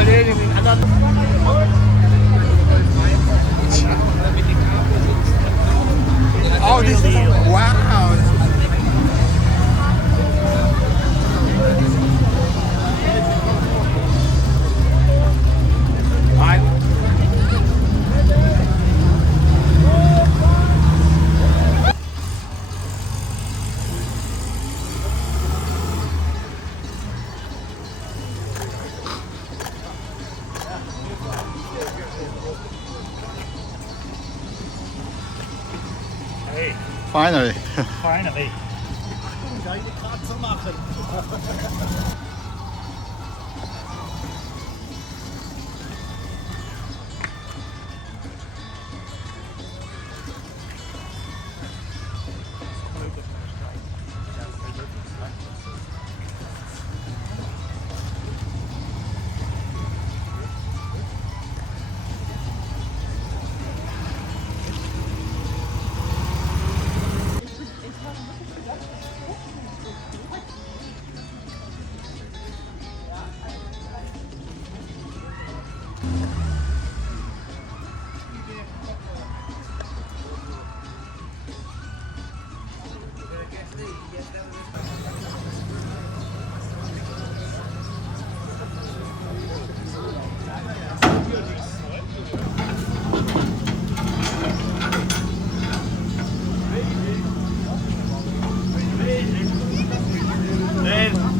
Kollegen den anderen. Oh, this is wow. Finally. Finally. Deine Kratzer machen.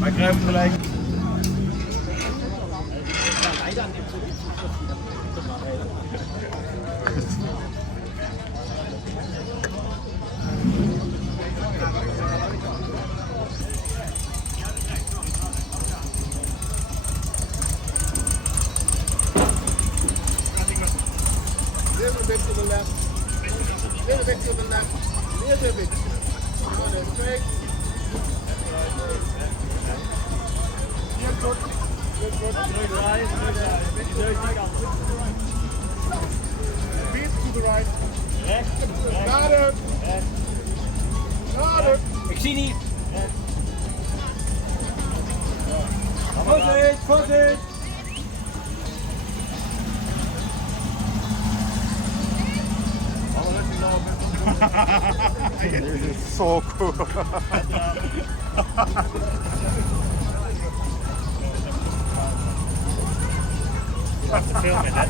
Wir greifen vielleicht. Little bit to the left. Little bit to the left. Little bit. Go there straight. Hier gut. Gut, gut. Beat to the right. Got it. Got it. Ik zie niet. Voorzit, voorzit. This is so cool. Te filmen, hè?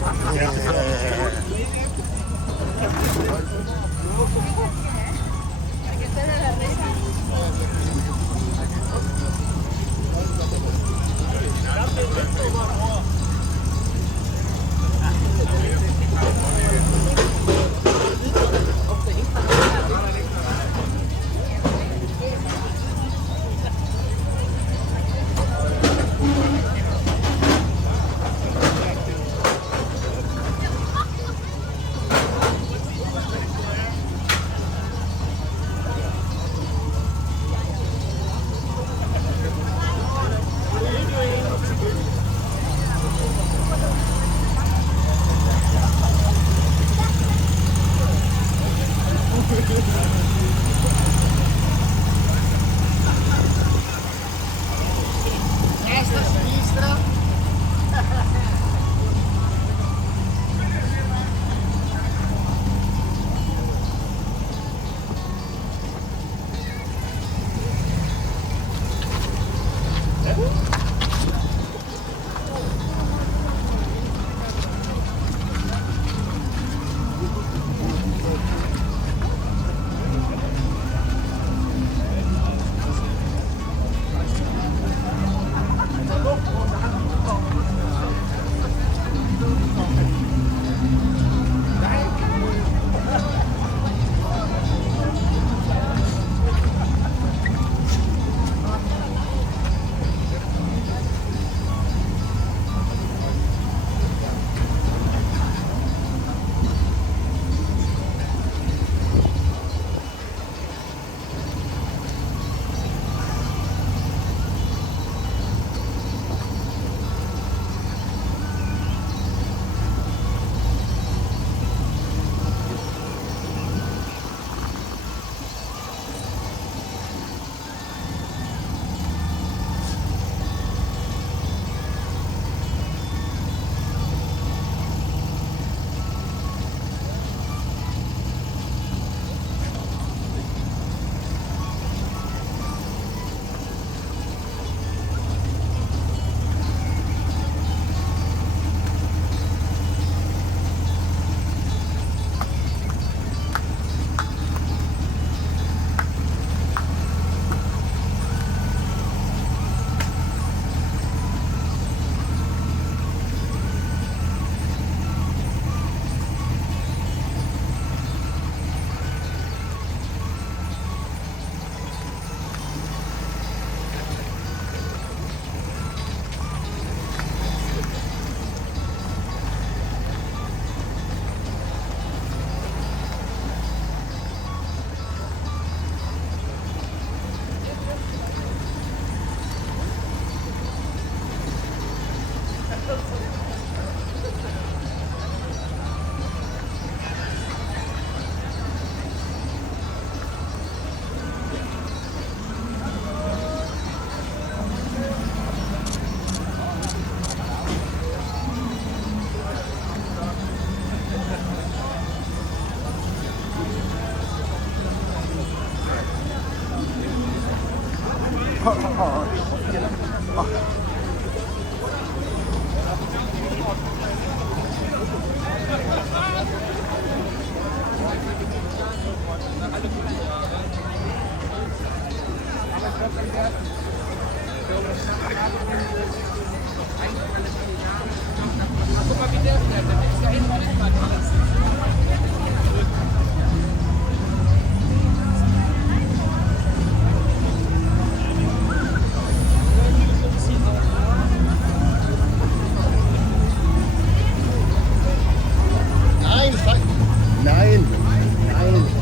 Nein, nein, nein.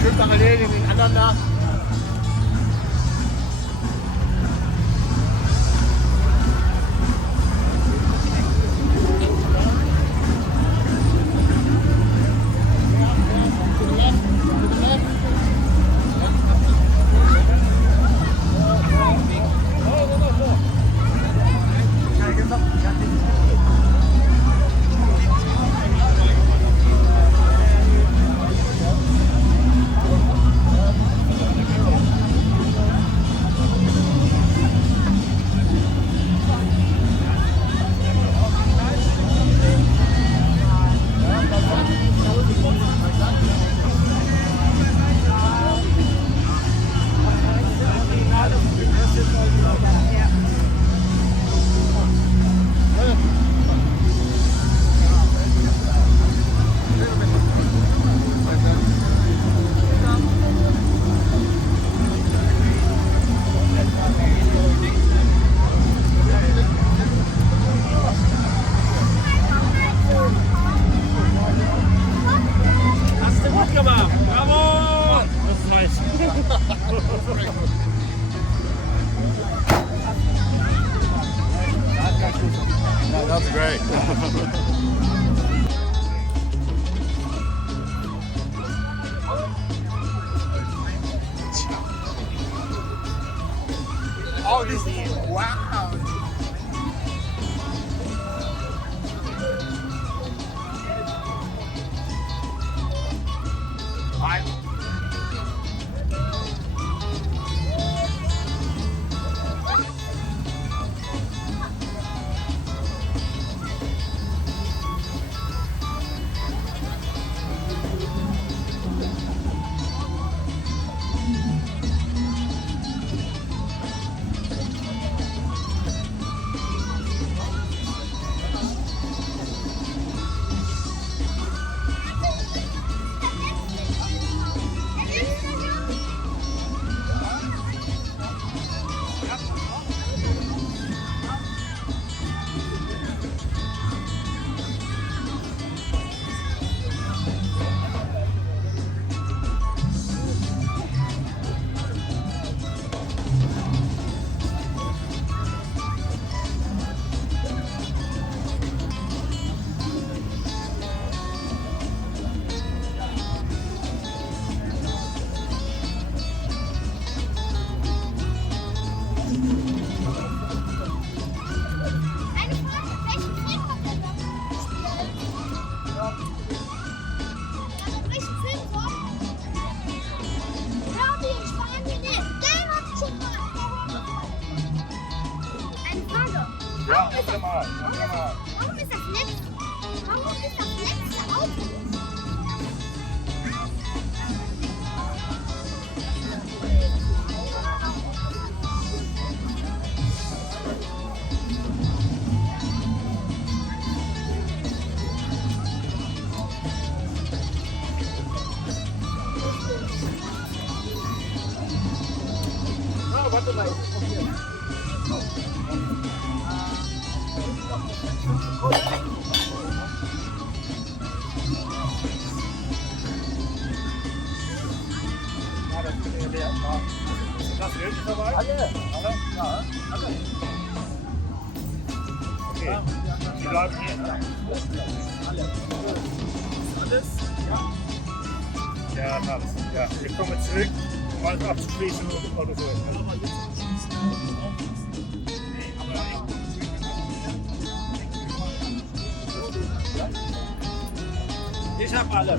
Schön parallel in den anderen nach. That's great. Oh, this is wow. Warum ist das letzte? Warum ist das letzte Auto? Warte mal. Das ist wirklich dabei? Alle? Ja, alle. Okay. Die bleiben hier, ne? Alles? Ja, alles. Ja, wir kommen zurück, um alles abzuschließen oder so. Ich hab alle.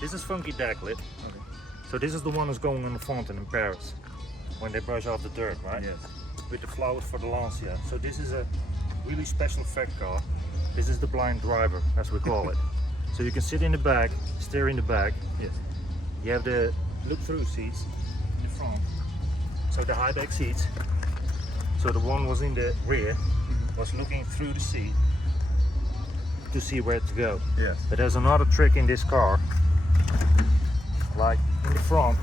This is Funky Decklid. Okay. So this is the one that's going in the fountain in Paris when they brush off the dirt, right? Yes. With the flowers for the Lancia. So this is a really special effect car. This is the blind driver, as we call it. So you can sit in the back, steer in the back. Yes. You have the look-through seats in the front. So the high back seats. So the one was in the rear, was looking through the seat to see where to go. Yes. But there's another trick in this car. Like in the front,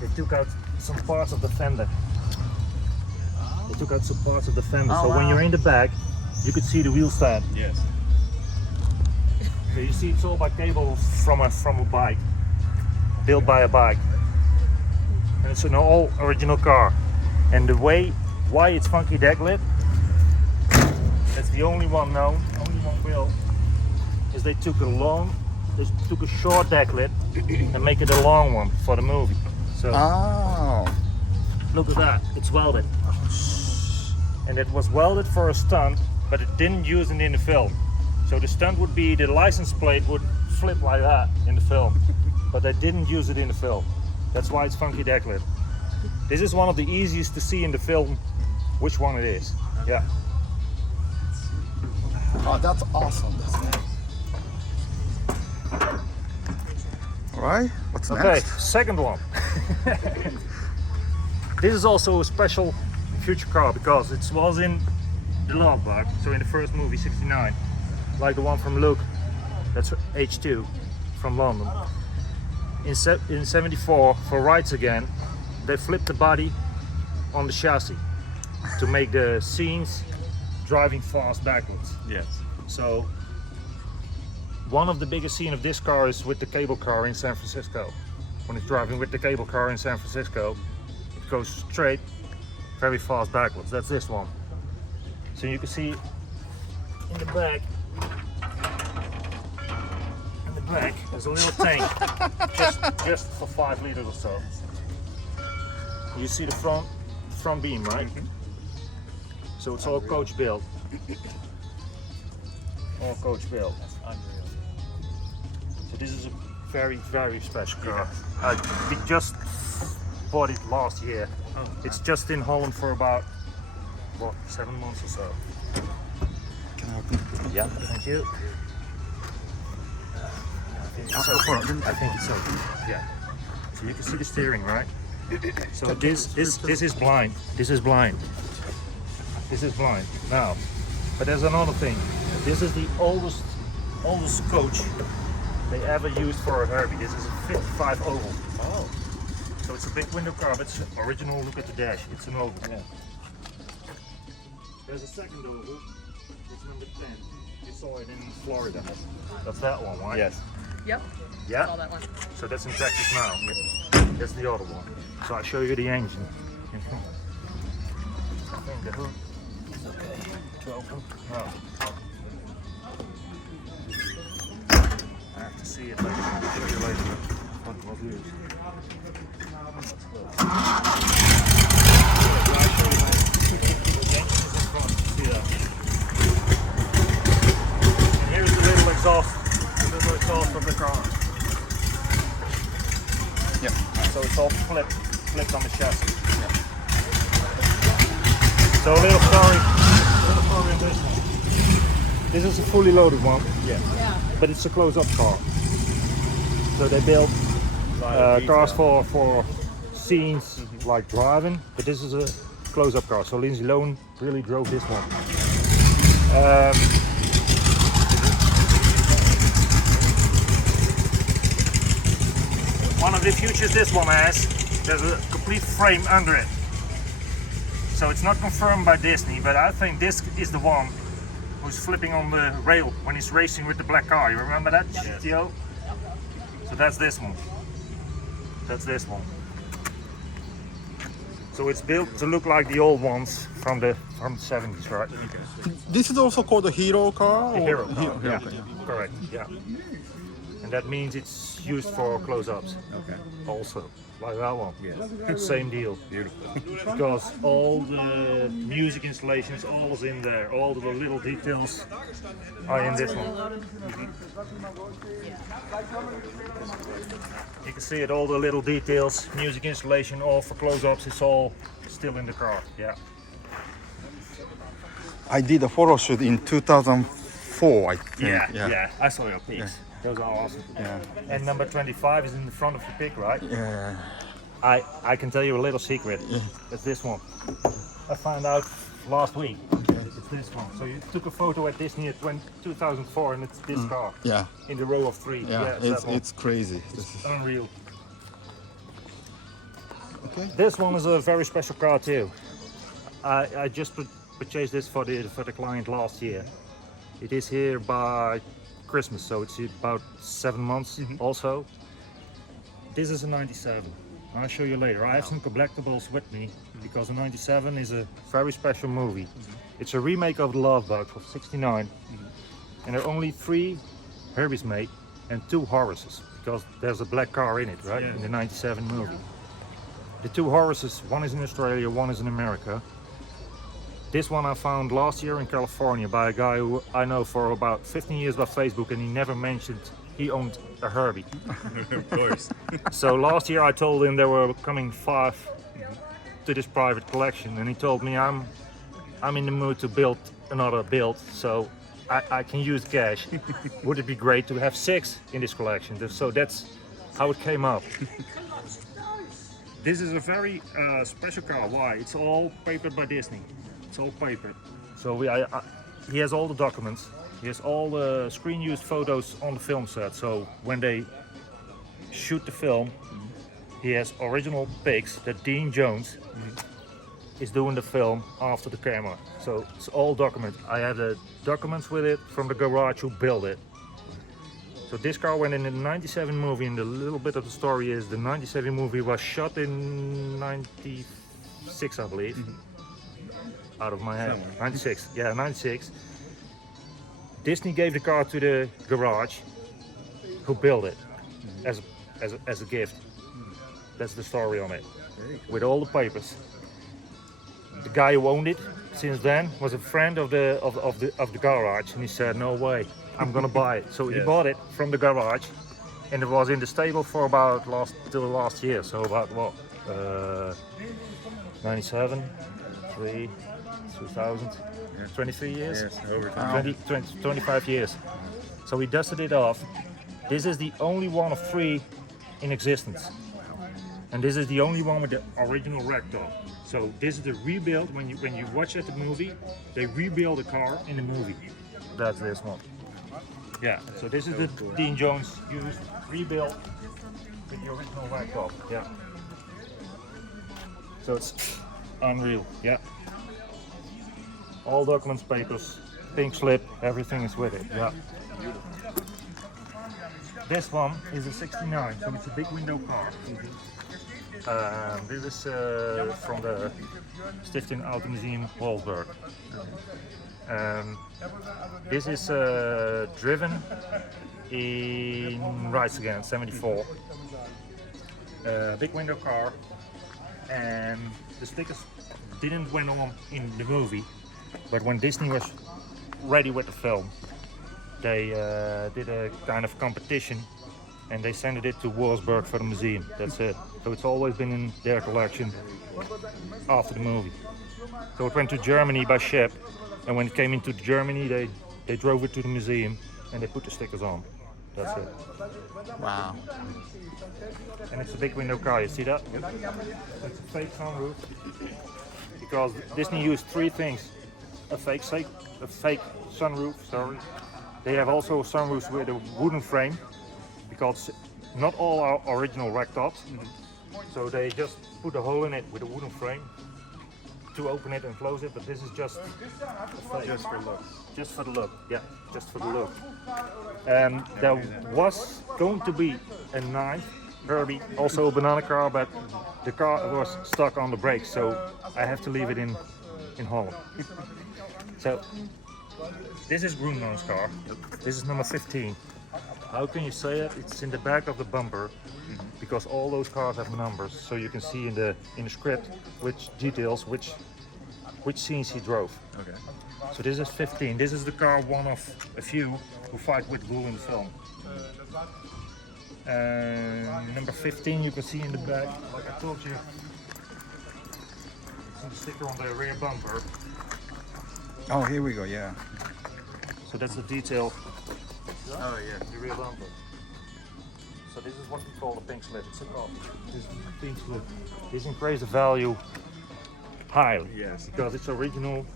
they took out some parts of the fender. They took out some parts of the fender. Oh, so when wow. you're in the back, you could see the wheel stand. Yes. So you see it's all by cable from a bike, built by a bike. And it's an all original car. And the way why it's Funky Decklid, that's the only one known, only one built, is they took a short Decklid and make it a long one for the movie. So Oh. look at that, it's welded. And it was welded for a stunt, but it didn't use it in the film. So the stunt would be the license plate would flip like that in the film, but they didn't use it in the film. That's why it's Funky Decklid. This is one of the easiest to see in the film which one it is. Yeah. Oh, that's awesome. All right. What's Okay, next? second one. This is also a special future car because it was in the Love Bug, so in the first movie, 69, like the one from Luke, that's H2 from London. In 74, for Rides Again, they flipped the body on the chassis to make the scenes driving fast backwards. Yes. So one of the biggest scenes of this car is with the cable car in San Francisco. When it's driving with the cable car in San Francisco, it goes straight, very fast backwards. That's this one. So you can see in the back, and the back, there's a little tank, just for 5 liters or so. You see the front beam, right? So it's all coach built. All coach built. So this is a very, very special car. We just bought it last year. It's just in Holland for about, what, 7 months or so. Can I open it? Yeah, thank you. I think it's open. Yeah. So you can see the steering, right? So this is blind. This is blind. This is blind. Now, but there's another thing. This is the oldest coach they ever used for a Herbie. This is a 55 oval. Oh. So it's a big window car, but it's original. Look at the dash. It's an oval. Yeah. There's a second oval. It's number 10. You saw it in Florida. That's that one, right? Yes. Yep. Yeah. Saw that one. So that's in Texas now. That's the other one. So I'll show you the engine. I think the hood is okay to open. No. I have to see it later. I'll show you later what was loose. I'll show you later. The engine is in front. See that? And here's the little exhaust of the car. Yeah. So it's all flipped on the chassis. Yeah. So a little story on this one. This is a fully loaded one. Yeah. But it's a close-up car. So they built cars for scenes like driving, but this is a close-up car. So Lindsay Lohan really drove this one. One of the features this one has, there's a complete frame under it. So it's not confirmed by Disney, but I think this is the one who's flipping on the rail when he's racing with the black car. You remember that, GTO? So that's this one. That's this one. So it's built to look like the old ones from the 70s, right? This is also called a hero car? A or- hero car, Hero, yeah. okay, yeah. Correct, yeah. And that means it's used for close-ups. Okay. Also, like that one. Yes. Same deal. Beautiful. Because all the music installations, all is in there. All the little details are in this one. You can see it, all the little details, music installation, all for close-ups, it's all still in the car. Yeah. I did a photo shoot in 2004, I think. Yeah. I saw your pics. Those are awesome. Yeah. And number 25 is in the front of the pic, right? Yeah. I can tell you a little secret. It's this one. I found out last week. It's this one. So you took a photo at Disney at 2004 and it's this car. Yeah. In the row of 3. Yeah. It's that one. It's crazy. This is, Unreal. okay. This one is a very special car too. I just purchased this for the client last year. It is here by Christmas, so it's about 7 months also. This is a 97. I'll show you later. I have some collectibles with me because the 97 is a very special movie. It's a remake of The Love Bug from '69, and there are only 3 Herbies made and 2 Horaces because there's a black car in it, right? In the 97 movie. The 2 Horaces, one is in Australia, one is in America. This one I found last year in California by a guy who I know for about 15 years by Facebook, and he never mentioned he owned a Herbie. Of course. So last year I told him there were coming 5 to this private collection, and he told me I'm in the mood to build another build, so I can use cash. Would it be great to have 6 in this collection? So that's how it came up. This is a very special car. Why? It's all papered by Disney. It's all papered. So he has all the documents. He has all the screen used photos on the film set. So when they shoot the film, he has original pics that Dean Jones is doing the film after the camera. So it's all documented. I have the documents with it from the garage who built it. So this car went in the 97 movie, and the little bit of the story is the 97 movie was shot in 96, I believe. Out of my head. 96, yeah, 96. Disney gave the car to the garage who built it as a gift. That's the story on it, with all the papers. The guy who owned it since then was a friend of the garage, and he said, "No way, I'm gonna buy it." So he bought it from the garage, and it was in the stable for about till last year. So about what, 97, 3, 2000, 23 years, Yes, over 25 years. So he dusted it off. This is the only one of 3 in existence. And this is the only one with the original ragdoll. So this is the rebuild. When you watch at the movie, they rebuild the car in the movie. That's this one. Yeah. So this is the Dean Jones used rebuild with the original ragdoll. Yeah. So it's unreal. Yeah. All documents, papers, pink slip, everything is with it. Yeah. This one is a 69, so it's a big window car. This is from the Stichting Auto Museum Wolfsburg. This is driven in Rise Again 74. Big window car, and the stickers didn't went on in the movie, but when Disney was ready with the film, they did a kind of competition, and they sent it to Wolfsburg for the museum. That's it. So it's always been in their collection after the movie. So it went to Germany by ship, and when it came into Germany, they drove it to the museum and they put the stickers on. That's it. Wow. And it's a big window car. You see that? It's a fake sunroof, because Disney used 3 things: a fake sunroof. Sorry. They have also sunroofs with a wooden frame, because not all are original ragdolls. So they just put a hole in it with a wooden frame to open it and close it. But this is just for looks. just for the look. Yeah, just for the look. There was going to be a 9 Herbie, also a banana car, but the car was stuck on the brakes, so I have to leave it in Holland. So this is Groenman's car. This is number 15. How can you say it? It's in the back of the bumper, because all those cars have numbers, so you can see in the script which details, which scenes he drove. Okay. So this is 15. This is the car, one of a few who fight with Blue in the film. Number 15 you can see in the back, like I told you, it's the sticker on the rear bumper. Oh, here we go. Yeah. So that's the detail, Oh yeah. the rear bumper. So this is what we call the pink slip. It's a copy. This is the pink slip. This increases the value highly. Yes. Because it's original,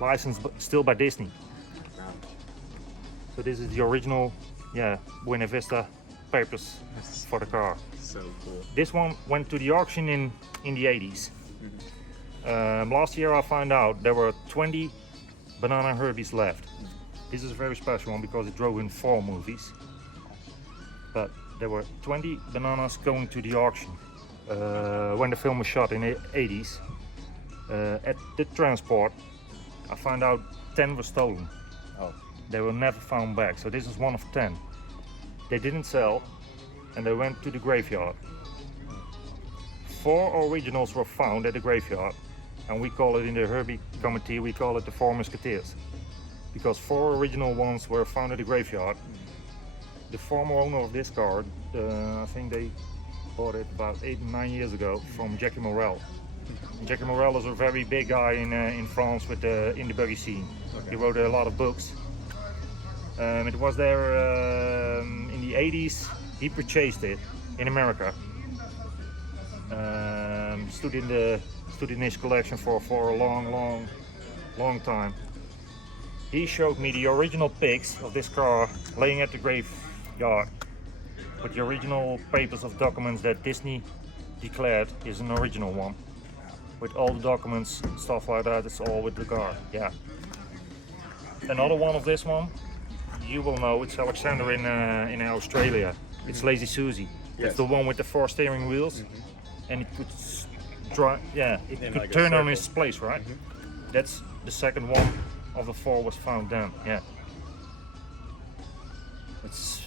licensed still by Disney. So this is the original, Buena Vista papers for the car. So cool. This one went to the auction in the 80s. Last year I found out there were 20 banana Herbies left. This is a very special one because it drove in 4 movies. But there were 20 bananas going to the auction when the film was shot in the 80s. At the transport, I found out 10 were stolen. Oh. They were never found back. So this is one of 10. They didn't sell, and they went to the graveyard. 4 originals were found at the graveyard, and we call it in the Herbie committee, we call it the 4 Musketeers. Because 4 original ones were found at the graveyard. The former owner of this car, I think they bought it about 8 or 9 years ago from Jackie Morel. Jackie Morel is a very big guy in France with in the buggy scene. Okay. He wrote a lot of books. It was there in the 80s. He purchased it in America. Stood in his collection for a long time. He showed me the original pics of this car laying at the graveyard with the original papers of documents that Disney declared is an original one. With all the documents, stuff like that, it's all with the car, yeah. Another one of this one, you will know, it's Alexander in Australia. It's Lazy Susie. Yes. It's the one with the 4 steering wheels, and it could In could like a turn on circle. its place, right? That's the second one of the 4 was found then, yeah. It's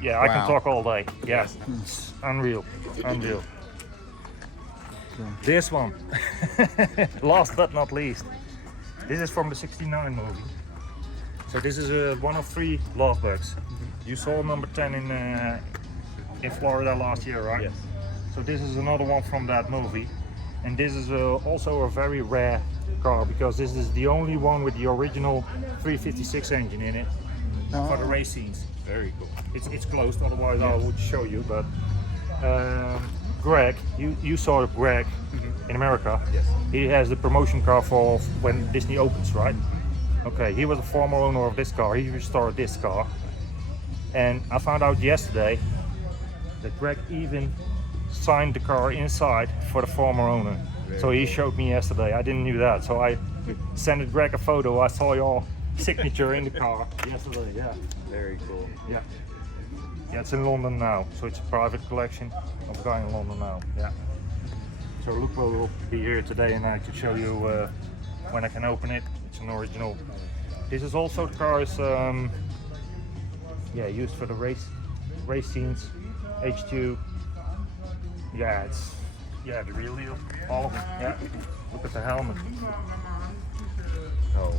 Yeah, I can Wow. talk all day. Yeah, it's unreal, unreal. This one, last but not least, this is from the '69 movie. So this is one of 3 love bugs. You saw number 10 in Florida last year, right? Yes. So this is another one from that movie, and this is also a very rare car because this is the only one with the original 356 engine in it for the race scenes. Very cool. It's closed, otherwise I would show you. But Greg, you saw Greg in America. Yes. He has the promotion car for when Disney opens, right? Okay, he was a former owner of this car. He restored this car, and I found out yesterday that Greg even signed the car inside for the former owner. So he showed me yesterday. I didn't knew that, so I sent Greg a photo. I saw your signature in the car yesterday. Yeah. Very cool. Yeah. Yeah, it's in London now, so it's a private collection of a guy in London now. Yeah. So Luke will be here today and I could show you when I can open it. It's an original. This is also the cars, yeah, used for the race scenes. H2. Yeah, it's the real deal. All of them. Yeah. Look at the helmet. Oh.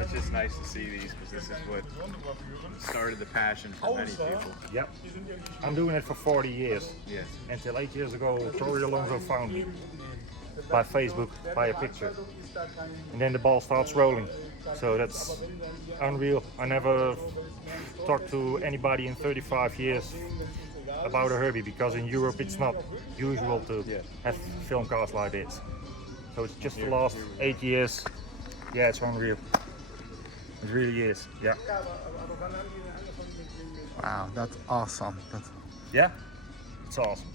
It's just nice to see these because this is what started the passion for many people. Yep. I'm doing it for 40 years. Yes. Until 8 years ago, Tori Alonso found me by Facebook, by a picture. And then the ball starts rolling. So that's unreal. I never talked to anybody in 35 years about a Herbie because in Europe it's not usual to have film cars like this. So it's just the last 8 years. Yeah, it's unreal. It really is. Yeah. Wow, that's awesome. That's Yeah? It's awesome.